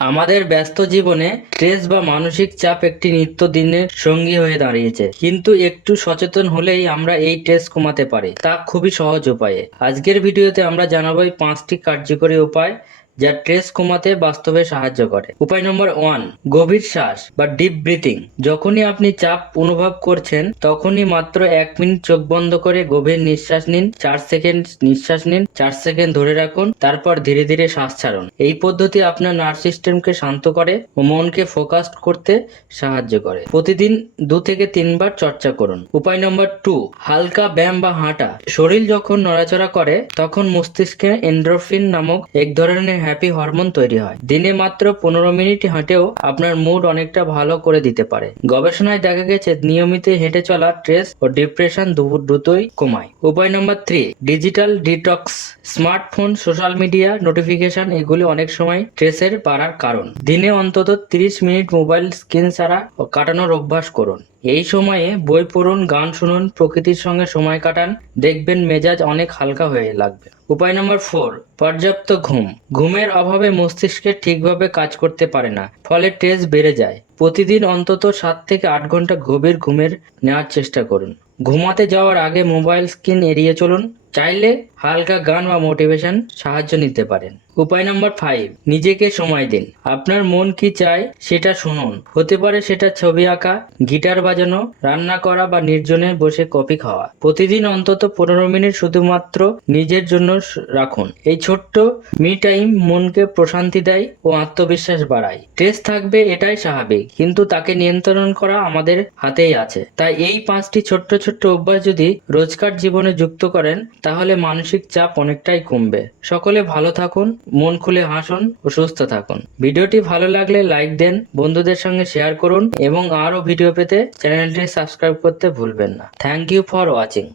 আমাদের ব্যস্ত জীবনে স্ট্রেস বা মানসিক চাপ একটি নিত্যদিনের সঙ্গী হয়ে দাঁড়িয়েছে। কিন্তু একটু সচেতন হলেই আমরা এই স্ট্রেস কমাতে পারি। তা খুবই সহজ উপায়ে। আজকের ভিডিওতে আমরা জানাব এই পাঁচটি কার্যকরী উপায়। যা স্ট্রেস কমাতে বাস্তবে সাহায্য করে। উপায় নম্বর ওয়ান, গভীর শ্বাস বা ডিপ ব্রিথিং যখনই আপনি চাপ অনুভব করছেন, তখনই মাত্র এক মিনিট চোখ বন্ধ করে গভীর নিঃশ্বাস নিন, চার সেকেন্ড নিঃশ্বাস নিন, চার সেকেন্ড ধরে রাখুন, তারপর ধীরে ধীরে শ্বাস ছাড়ুন। এই পদ্ধতি আপনার নার্ভ সিস্টেমকে শান্ত করে ও মনকে ফোকাস করতে সাহায্য করে। প্রতিদিন দু থেকে তিনবার চর্চা করুন। উপায় নম্বর টু হালকা ব্যায়াম বা হাঁটা। শরীর যখন নড়াচড়া করে, তখন মস্তিষ্কে এন্ড্রোফিন নামক এক ধরনের হ্যাপি হরমোন তৈরি হয়। দিনে মাত্র পনেরো মিনিট হাঁটেও আপনার মুড অনেকটা ভালো করে দিতে পারে। গবেষণায় দেখা গেছে, নিয়মিত হেঁটে চলা স্ট্রেস ও ডিপ্রেশন দ্রুতই কমায়। উপায় number three digital detox smartphone social media notification এগুলি অনেক সময় স্ট্রেসের বাড়ার কারণ। দিনে অন্তত 30 মিনিট মোবাইল স্ক্রিন ছাড়া ও কাটানোর অভ্যাস করুন। এই সময়ে বই পড়ুন, গান শুনুন, প্রকৃতির সঙ্গে সময় কাটান, দেখবেন মেজাজ অনেক হালকা হয়ে লাগবে। উপায় নম্বর ফোর পর্যাপ্ত ঘুম। ঘুমের অভাবে মস্তিষ্কে ঠিকভাবে কাজ করতে পারে না, ফলে স্ট্রেস বেড়ে যায়। প্রতিদিন অন্তত সাত থেকে আট ঘণ্টা গভীর ঘুমের নেওয়ার চেষ্টা করুন। ঘুমাতে যাওয়ার আগে মোবাইল স্ক্রিন এড়িয়ে চলুন, চাইলে হালকা গান বা মোটিভেশন সাহায্য নিতে পারেন। উপায় নম্বর ফাইভ নিজেকে সময় দিন। আপনার মন কি চায় সেটা শুনুন। হতে পারে সেটা ছবি আঁকা, গিটার বাজানো, রান্না করা বা নির্জনে বসে কফি খাওয়া। প্রতিদিন অন্তত পনেরো মিনিট শুধুমাত্র নিজের জন্য রাখুন। এই ছোট্ট মি টাইম মনকে প্রশান্তি দেয় ও আত্মবিশ্বাস বাড়ায়। স্ট্রেস থাকবে এটাই স্বাভাবিক, কিন্তু তাকে নিয়ন্ত্রণ করা আমাদের হাতেই আছে। তাই এই পাঁচটি ছোট্ট ছোট্ট অভ্যাস যদি রোজকার জীবনে যুক্ত করেন, তাহলে মানসিক চাপ অনেকটাই কমবে। সকলে ভালো থাকুন মন খুলে হাসুন ও সুস্থ থাকুন। ভিডিওটি ভালো লাগলে লাইক দেন, বন্ধুদের সঙ্গে শেয়ার করুন এবং আরও ভিডিও পেতে চ্যানেলটি সাবস্ক্রাইব করতে ভুলবেন না। Thank you for watching.